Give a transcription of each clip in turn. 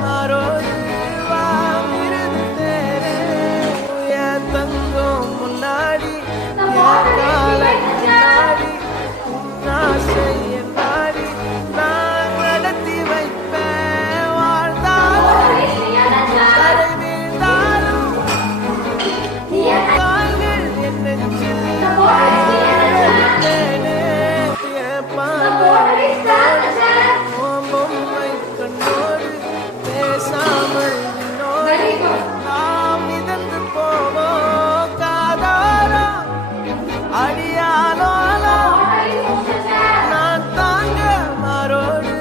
மாறோடு வாமிருந்தேனே என் தங்கம் முன்னாடி என் கால முன்னாடி ஆசை என்னாடி நான் நடத்தி வைப்பேன் வாழ்ந்தாலும் தரை வீழ்ந்தாலும் கால்கள் என் நெஞ்சில் என் பார்வை பொம்மை கண்ணோடு பேசாமல் நாம் மிதந்து போவோம் காதாரா அடியாலோ நான் தாங்க மாறோடு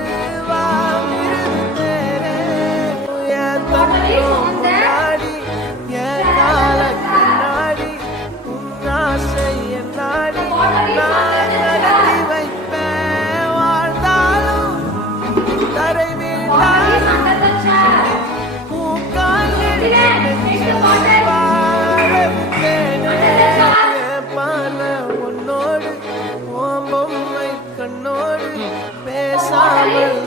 வாமிருந்தேனே என் தங்கம் முன்னாடி என் கால முன்னாடி உன் ஆசை என்னாடி நான் நடத்தி வைப்பேன் வாழ்ந்தாலும் தரை வீழ்ந்தாலும் பூக்கால்கள் பார்வை உன்னோடு ஓம் பொம்மை கண்ணோடு பேசாமல்